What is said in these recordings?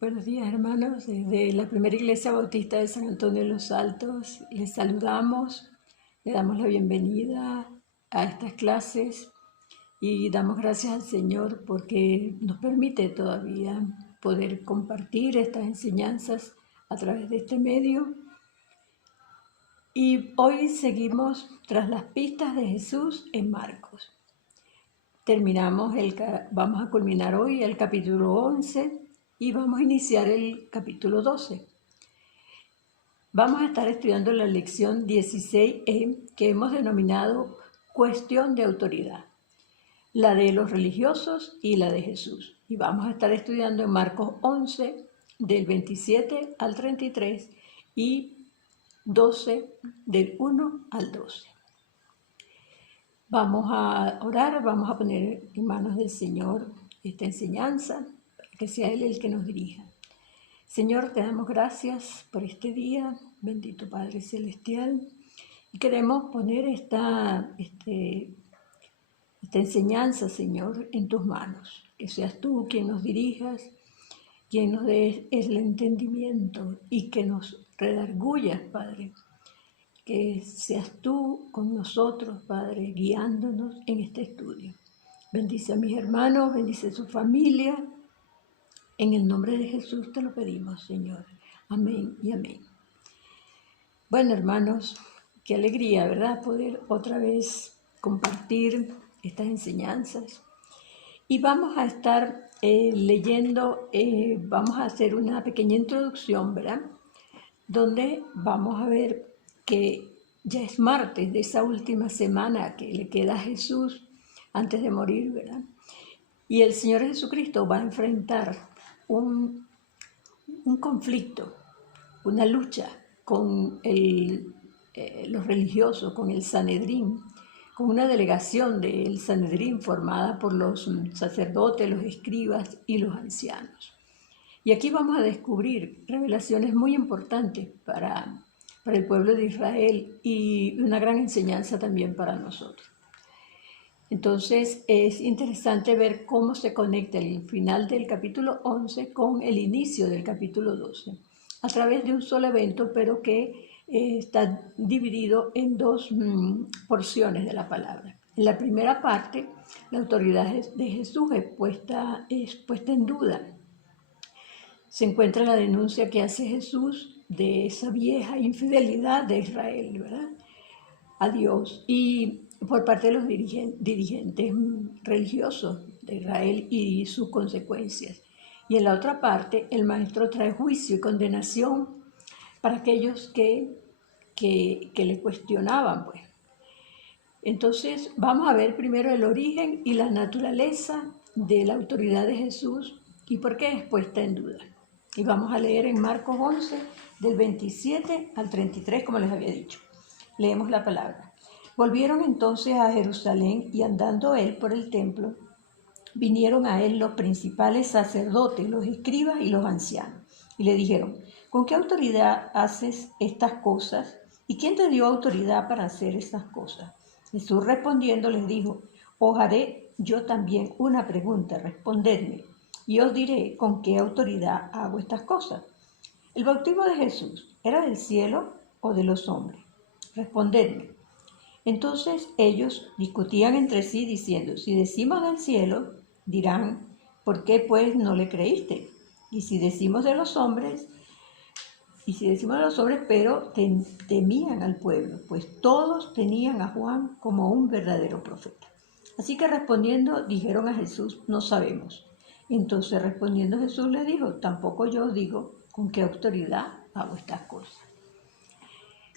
Buenos días, hermanos. Desde la primera iglesia bautista de San Antonio de los Altos les saludamos, le damos la bienvenida a estas clases y damos gracias al Señor porque nos permite todavía poder compartir estas enseñanzas a través de este medio. Y hoy seguimos tras las pistas de Jesús en Marcos. Vamos a culminar hoy el capítulo 11 y vamos a iniciar el capítulo 12. Vamos a estar estudiando la lección 16E que hemos denominado Cuestión de Autoridad, la de los religiosos y la de Jesús. Y vamos a estar estudiando en Marcos 11, del 27 al 33 y 12, del 1 al 12. Vamos a orar, vamos a poner en manos del Señor esta enseñanza, para que sea Él el que nos dirija. Señor, te damos gracias por este día, bendito Padre Celestial, y queremos poner esta enseñanza, Señor, en tus manos. Que seas tú quien nos dirijas, quien nos dé el entendimiento y que nos redarguyas, Padre. Que seas tú con nosotros, Padre, guiándonos en este estudio. Bendice a mis hermanos, bendice a su familia. En el nombre de Jesús te lo pedimos, Señor. Amén y amén. Bueno, hermanos, qué alegría, ¿verdad? Poder otra vez compartir estas enseñanzas. Y vamos a estar leyendo, vamos a hacer una pequeña introducción, ¿verdad? Donde vamos a ver que ya es martes de esa última semana que le queda a Jesús antes de morir, ¿verdad? Y el Señor Jesucristo va a enfrentar un conflicto, una lucha con los religiosos, con el Sanedrín, con una delegación del Sanedrín formada por los sacerdotes, los escribas y los ancianos. Y aquí vamos a descubrir revelaciones muy importantes para el pueblo de Israel y una gran enseñanza también para nosotros. Entonces es interesante ver cómo se conecta el final del capítulo 11 con el inicio del capítulo 12, a través de un solo evento, pero que está dividido en dos porciones de la palabra. En la primera parte, la autoridad de Jesús es puesta en duda. Se encuentra la denuncia que hace Jesús de esa vieja infidelidad de Israel, ¿verdad?, a Dios, y por parte de los dirigentes religiosos de Israel y sus consecuencias. Y en la otra parte, el maestro trae juicio y condenación para aquellos que le cuestionaban, pues. Entonces, vamos a ver primero el origen y la naturaleza de la autoridad de Jesús y por qué es puesta en duda. Y vamos a leer en Marcos 11, del 27 al 33, como les había dicho. Leemos la palabra. Volvieron entonces a Jerusalén y andando él por el templo, vinieron a él los principales sacerdotes, los escribas y los ancianos. Y le dijeron, ¿con qué autoridad haces estas cosas? ¿Y quién te dio autoridad para hacer estas cosas? Jesús respondiendo les dijo, os haré yo también una pregunta, respondedme, y os diré con qué autoridad hago estas cosas. ¿El bautismo de Jesús era del cielo o de los hombres? Respondedme. Entonces ellos discutían entre sí diciendo, si decimos del cielo, dirán, ¿por qué pues no le creíste? Y si decimos de los hombres, pero temían al pueblo, pues todos tenían a Juan como un verdadero profeta. Así que respondiendo dijeron a Jesús, no sabemos. Entonces respondiendo Jesús les dijo, tampoco yo os digo con qué autoridad hago estas cosas.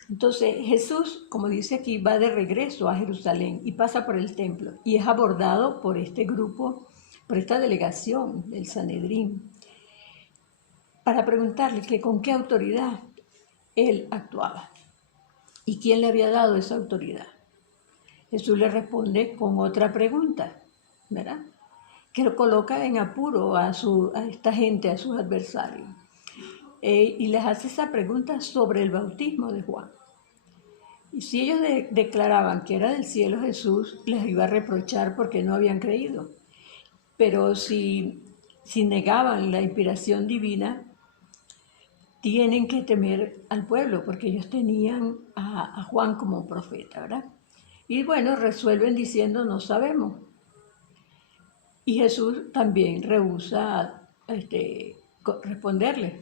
Entonces Jesús, como dice aquí, va de regreso a Jerusalén y pasa por el templo y es abordado por este grupo, por esta delegación del Sanedrín, para preguntarle que con qué autoridad él actuaba y quién le había dado esa autoridad. Jesús le responde con otra pregunta, ¿verdad?, que lo coloca en apuro a esta gente, a sus adversarios, y les hace esa pregunta sobre el bautismo de Juan. Y si ellos declaraban que era del cielo, Jesús les iba a reprochar porque no habían creído. Pero si si negaban la inspiración divina, tienen que temer al pueblo, porque ellos tenían a Juan como profeta, ¿verdad? Y bueno, resuelven diciendo, no sabemos. Y Jesús también rehúsa responderle.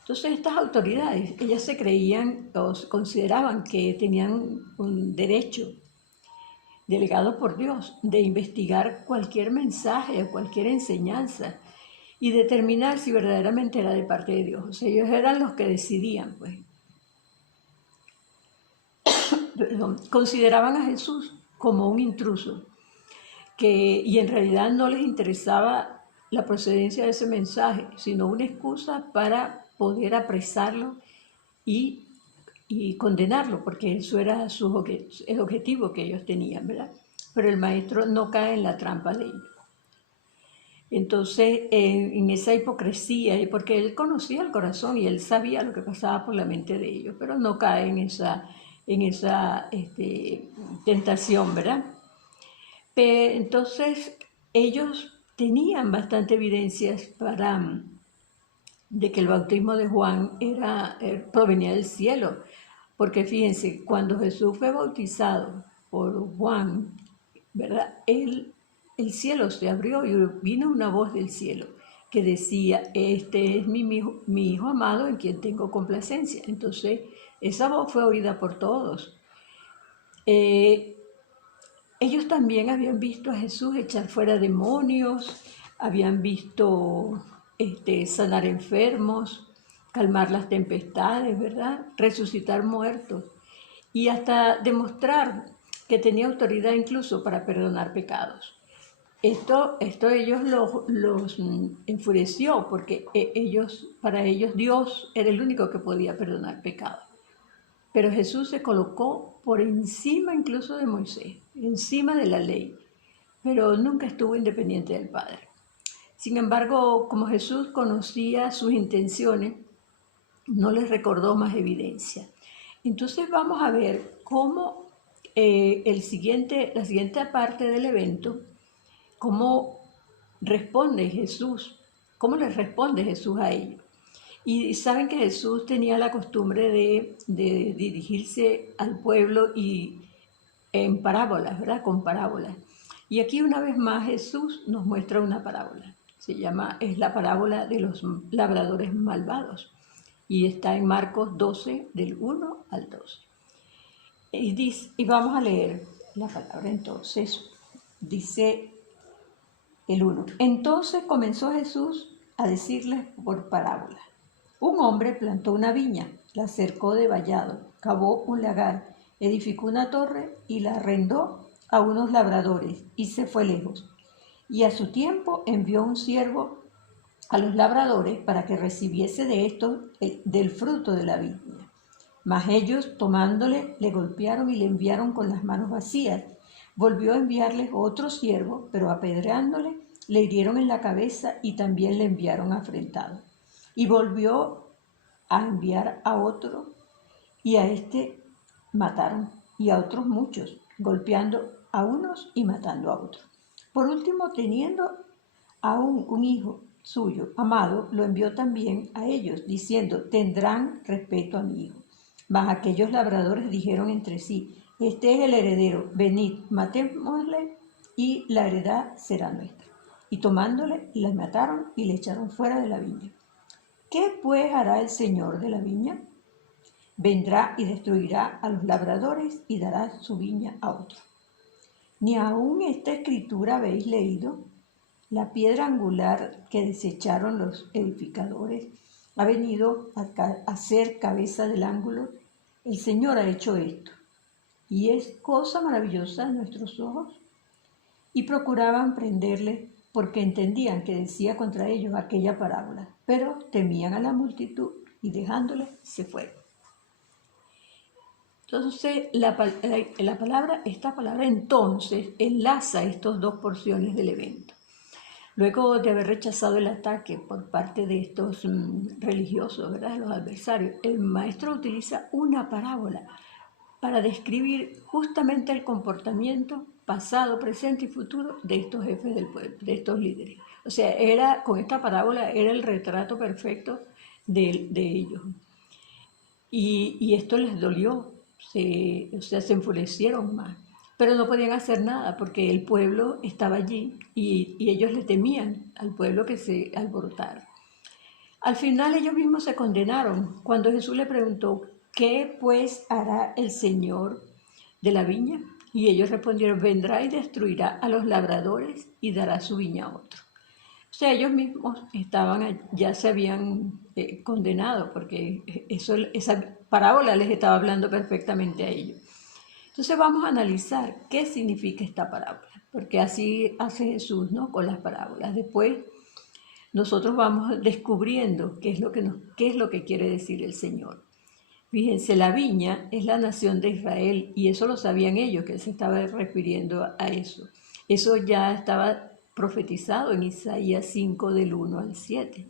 Entonces estas autoridades, ellas se creían o consideraban que tenían un derecho delegado por Dios de investigar cualquier mensaje o cualquier enseñanza y determinar si verdaderamente era de parte de Dios. O sea, ellos eran los que decidían, pues. Perdón, consideraban a Jesús como un intruso, y en realidad no les interesaba la procedencia de ese mensaje, sino una excusa para poder apresarlo y, y condenarlo, porque eso era el objetivo que ellos tenían, ¿verdad? Pero el maestro no cae en la trampa de ellos. Entonces, en esa hipocresía, y porque él conocía el corazón y él sabía lo que pasaba por la mente de ellos, pero no cae en esa tentación, ¿verdad? Entonces, ellos tenían bastante evidencias de que el bautismo de Juan provenía del cielo, porque fíjense, cuando Jesús fue bautizado por Juan, ¿verdad? El cielo se abrió y vino una voz del cielo que decía, este es mi hijo amado en quien tengo complacencia. Entonces, esa voz fue oída por todos. Ellos también habían visto a Jesús echar fuera demonios, habían visto sanar enfermos, calmar las tempestades, ¿verdad? Resucitar muertos y hasta demostrar que tenía autoridad incluso para perdonar pecados. Esto ellos los enfureció porque para ellos Dios era el único que podía perdonar pecados. Pero Jesús se colocó por encima incluso de Moisés, encima de la ley, pero nunca estuvo independiente del Padre. Sin embargo, como Jesús conocía sus intenciones, no les recordó más evidencia. Entonces vamos a ver cómo la siguiente parte del evento, cómo responde Jesús, cómo les responde Jesús a ellos. Y saben que Jesús tenía la costumbre de dirigirse al pueblo y en parábolas, ¿verdad? Con parábolas. Y aquí una vez más Jesús nos muestra una parábola. Es la parábola de los labradores malvados. Y está en Marcos 12, del 1 al 12. Y vamos a leer la palabra entonces. Dice el 1. Entonces comenzó Jesús a decirles por parábola. Un hombre plantó una viña, la cercó de vallado, cavó un lagar, edificó una torre y la arrendó a unos labradores y se fue lejos. Y a su tiempo envió un siervo a los labradores para que recibiese de estos del fruto de la viña. Mas ellos, tomándole, le golpearon y le enviaron con las manos vacías. Volvió a enviarles otro siervo, pero apedreándole, le hirieron en la cabeza y también le enviaron afrentado. Y volvió a enviar a otro, y a este mataron, y a otros muchos, golpeando a unos y matando a otros. Por último, teniendo aún un hijo suyo amado, lo envió también a ellos, diciendo, tendrán respeto a mi hijo. Mas aquellos labradores dijeron entre sí, este es el heredero, venid, matémosle y la heredad será nuestra. Y tomándole, le mataron y le echaron fuera de la viña. ¿Qué pues hará el Señor de la viña? Vendrá y destruirá a los labradores y dará su viña a otro. Ni aún esta escritura habéis leído. La piedra angular que desecharon los edificadores ha venido a ser cabeza del ángulo. El Señor ha hecho esto, y es cosa maravillosa a nuestros ojos. Y procuraban prenderle porque entendían que decía contra ellos aquella parábola, pero temían a la multitud y dejándole se fueron. Entonces, esta palabra entonces enlaza estas dos porciones del evento. Luego de haber rechazado el ataque por parte de estos religiosos, ¿verdad?, los adversarios, el maestro utiliza una parábola para describir justamente el comportamiento pasado, presente y futuro de estos jefes del pueblo, de estos líderes. O sea, con esta parábola era el retrato perfecto de ellos. Y esto les dolió, o sea, se enfurecieron más, pero no podían hacer nada porque el pueblo estaba allí y ellos le temían al pueblo que se alborotara. Al final ellos mismos se condenaron cuando Jesús le preguntó, ¿qué pues hará el Señor de la viña? Y ellos respondieron, vendrá y destruirá a los labradores y dará su viña a otro. O sea, ellos mismos ya se habían condenado porque esa parábola les estaba hablando perfectamente a ellos. Entonces vamos a analizar qué significa esta parábola, porque así hace Jesús, ¿no? Con las parábolas. Después nosotros vamos descubriendo qué es lo que quiere decir el Señor. Fíjense, la viña es la nación de Israel y eso lo sabían ellos, que él se estaba refiriendo a eso. Eso ya estaba profetizado en Isaías 5 del 1 al 7.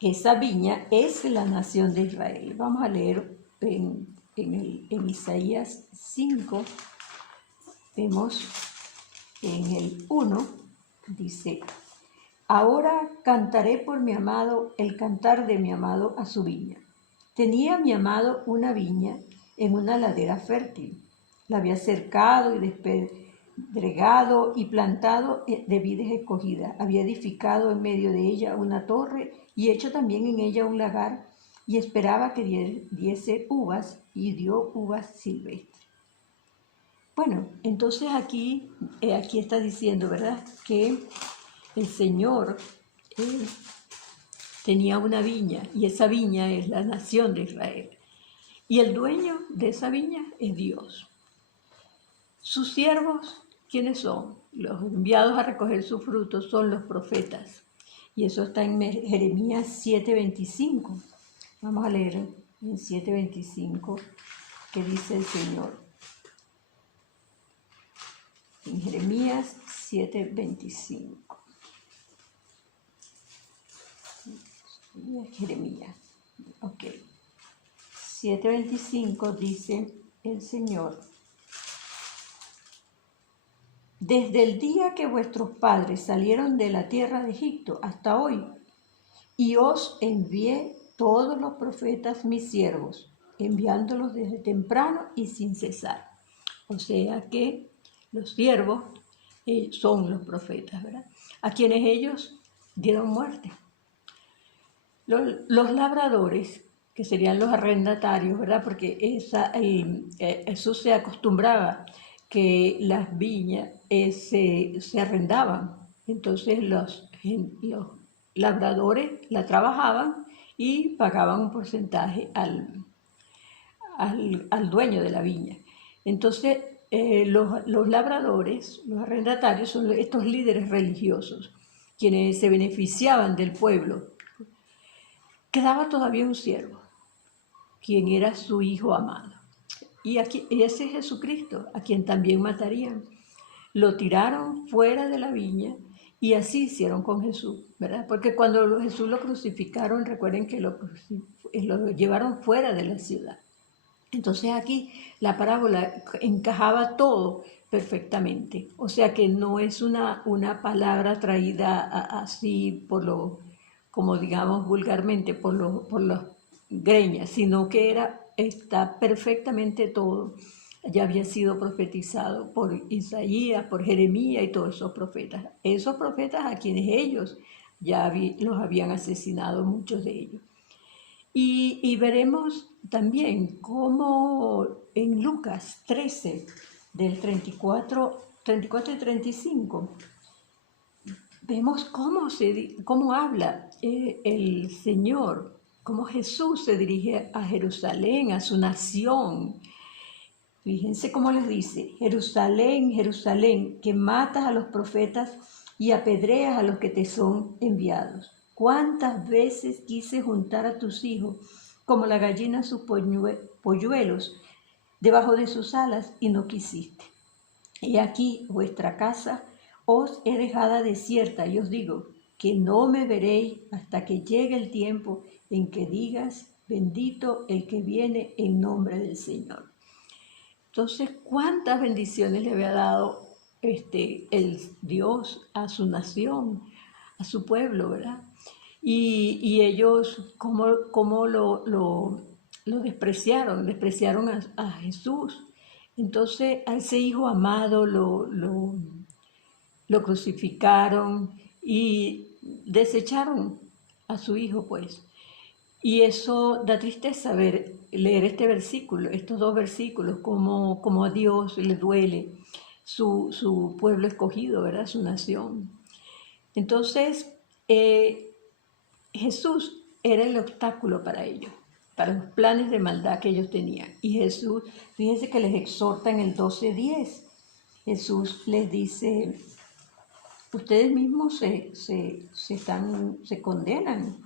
Esa viña es la nación de Israel. Vamos a leer en Isaías 5, vemos en el 1, dice, ahora cantaré por mi amado el cantar de mi amado a su viña. Tenía mi amado una viña en una ladera fértil. La había cercado y despedregado y plantado de vides escogidas. Había edificado en medio de ella una torre y hecho también en ella un lagar y esperaba que diese uvas y dio uvas silvestres. Bueno, entonces aquí está diciendo, ¿verdad?, que el Señor tenía una viña y esa viña es la nación de Israel. Y el dueño de esa viña es Dios. Sus siervos, ¿quiénes son? Los enviados a recoger sus frutos son los profetas. Y eso está en Jeremías 7:25. Vamos a leer en 7:25 qué dice el Señor. En Jeremías 7:25. Jeremías, ok. 7:25 dice el Señor, desde el día que vuestros padres salieron de la tierra de Egipto hasta hoy, y os envié todos los profetas mis siervos, enviándolos desde temprano y sin cesar. O sea que los siervos son los profetas, ¿verdad? A quienes ellos dieron muerte. Los labradores, que serían los arrendatarios, ¿verdad? Porque eso se acostumbraba, que las viñas se arrendaban. Entonces los labradores la trabajaban y pagaban un porcentaje al dueño de la viña. Entonces los labradores, los arrendatarios, son estos líderes religiosos, quienes se beneficiaban del pueblo. Quedaba todavía un siervo, quien era su hijo amado. Y ese es Jesucristo, a quien también matarían. Lo tiraron fuera de la viña y así hicieron con Jesús, ¿verdad? Porque cuando Jesús lo crucificaron, recuerden que lo llevaron fuera de la ciudad. Entonces aquí la parábola encajaba todo perfectamente. O sea que no es una palabra traída así como digamos vulgarmente, por los greñas, sino que está perfectamente todo. Ya había sido profetizado por Isaías, por Jeremías y todos esos profetas. Esos profetas a quienes ellos ya los habían asesinado, muchos de ellos. Y veremos también cómo en Lucas 13, del 34 y 35, vemos cómo habla el Señor, cómo Jesús se dirige a Jerusalén, a su nación. Fíjense cómo les dice, Jerusalén, Jerusalén, que matas a los profetas y apedreas a los que te son enviados. ¿Cuántas veces quise juntar a tus hijos como la gallina sus polluelos debajo de sus alas y no quisiste? Y aquí vuestra casa os he dejada desierta y os digo que no me veréis hasta que llegue el tiempo en que digas, bendito el que viene en nombre del Señor. Entonces, ¿cuántas bendiciones le había dado el Dios a su nación, a su pueblo, ¿verdad? Y ellos, ¿cómo lo despreciaron a Jesús? Entonces, a ese hijo amado lo crucificaron y desecharon a su hijo, pues. Y eso da tristeza leer este versículo, estos dos versículos, como a Dios le duele su pueblo escogido, ¿verdad? Su nación. Entonces, Jesús era el obstáculo para ellos, para los planes de maldad que ellos tenían. Y Jesús, fíjense que les exhorta en el 12:10. Jesús les dice, ustedes mismos se condenan.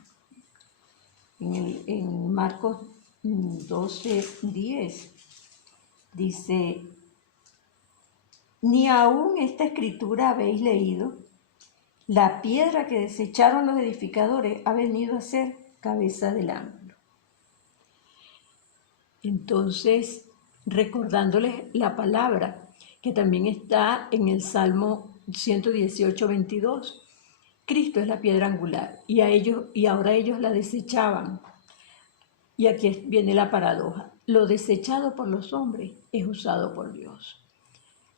En Marcos 12:10 dice, ni aún esta escritura habéis leído, la piedra que desecharon los edificadores ha venido a ser cabeza del ángulo. Entonces, recordándoles la palabra que también está en el Salmo 118:22, Cristo es la piedra angular y ahora ellos la desechaban. Y aquí viene la paradoja. Lo desechado por los hombres es usado por Dios.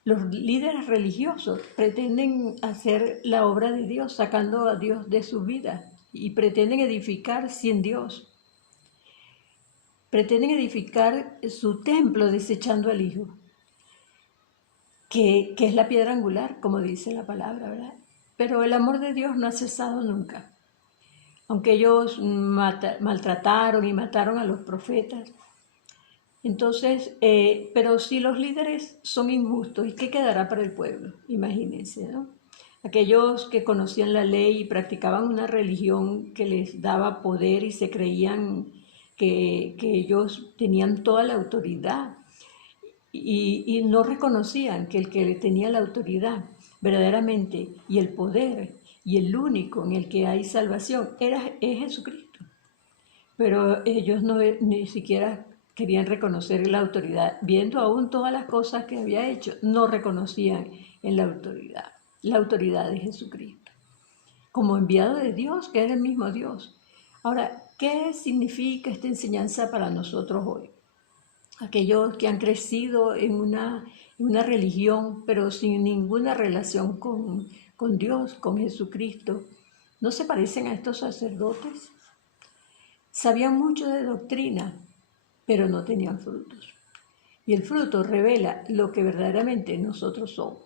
Los líderes religiosos pretenden hacer la obra de Dios, sacando a Dios de su vida, y pretenden edificar sin Dios. Pretenden edificar su templo desechando al Hijo, que es la piedra angular, como dice la palabra, ¿verdad? Pero el amor de Dios no ha cesado nunca. Aunque ellos maltrataron y mataron a los profetas. Entonces, pero si los líderes son injustos, ¿y qué quedará para el pueblo? Imagínense, ¿no? Aquellos que conocían la ley y practicaban una religión que les daba poder y se creían que ellos tenían toda la autoridad y no reconocían que el que tenía la autoridad verdaderamente y el poder y el único en el que hay salvación es Jesucristo. Pero ellos ni siquiera querían reconocer la autoridad, viendo aún todas las cosas que había hecho, no reconocían en la autoridad de Jesucristo, como enviado de Dios, que era el mismo Dios. Ahora, ¿qué significa esta enseñanza para nosotros hoy? Aquellos que han crecido en una religión, pero sin ninguna relación con Dios, con Jesucristo, ¿no se parecen a estos sacerdotes? Sabían mucho de doctrina, pero no tenían frutos. Y el fruto revela lo que verdaderamente nosotros somos,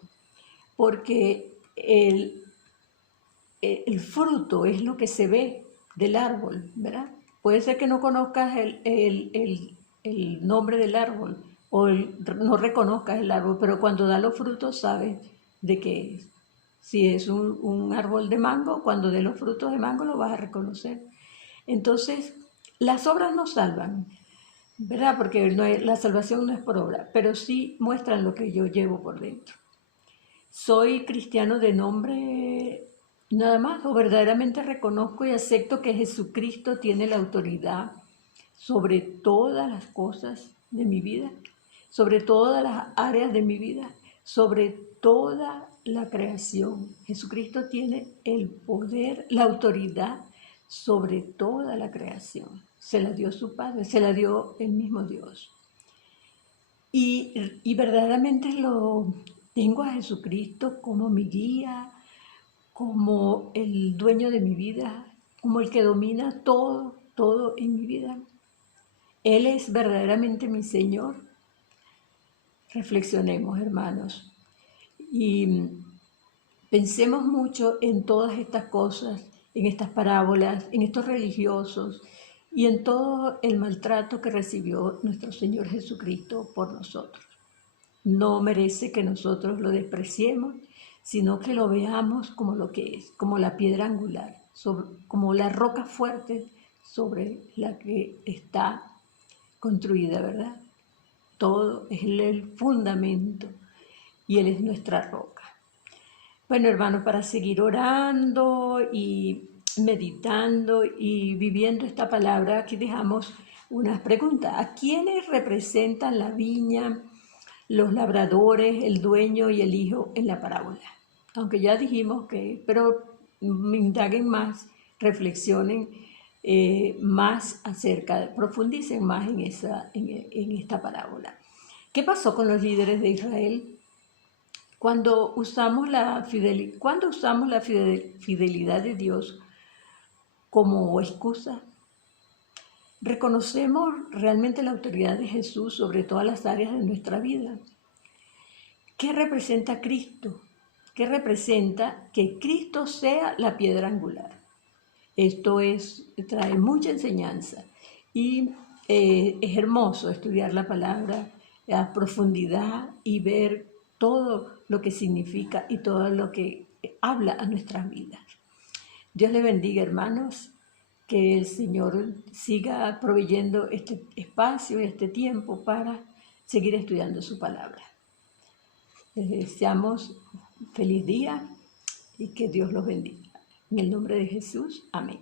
porque el fruto es lo que se ve del árbol, ¿verdad? Puede ser que no conozcas el nombre del árbol o no reconozcas el árbol, pero cuando da los frutos sabes de qué es. Si es un árbol de mango, cuando dé los frutos de mango lo vas a reconocer. Entonces, las obras no salvan, ¿verdad? Porque la salvación no es por obra, pero sí muestran lo que yo llevo por dentro. ¿Soy cristiano de nombre nada más o verdaderamente reconozco y acepto que Jesucristo tiene la autoridad sobre todas las cosas de mi vida, sobre todas las áreas de mi vida, sobre toda la creación? Jesucristo tiene el poder, la autoridad sobre toda la creación. Se la dio su Padre, se la dio el mismo Dios. Y verdaderamente lo tengo a Jesucristo como mi guía, como el dueño de mi vida, como el que domina todo en mi vida. Él es verdaderamente mi Señor. Reflexionemos, hermanos, y pensemos mucho en todas estas cosas, en estas parábolas, en estos religiosos y en todo el maltrato que recibió nuestro Señor Jesucristo por nosotros. No merece que nosotros lo despreciemos, sino que lo veamos como lo que es, como la piedra angular, como la roca fuerte sobre la que está construida, ¿verdad? Todo es el fundamento y Él es nuestra roca. Bueno, hermanos, para seguir orando y meditando y viviendo esta palabra, aquí dejamos unas preguntas. ¿A quiénes representan la viña los labradores, el dueño y el hijo en la parábola. Aunque ya dijimos que, pero indaguen más, reflexionen más profundicen más en esta parábola. ¿Qué pasó con los líderes de Israel? Cuando usamos la fidelidad de Dios como excusa, reconocemos realmente la autoridad de Jesús sobre todas las áreas de nuestra vida. ¿Qué representa Cristo? ¿Qué representa que Cristo sea la piedra angular? Esto trae mucha enseñanza y es hermoso estudiar la palabra a profundidad y ver todo lo que significa y todo lo que habla a nuestras vidas. Dios les bendiga, hermanos, que el Señor siga proveyendo este espacio y este tiempo para seguir estudiando su palabra. Les deseamos feliz día y que Dios los bendiga. En el nombre de Jesús, amén.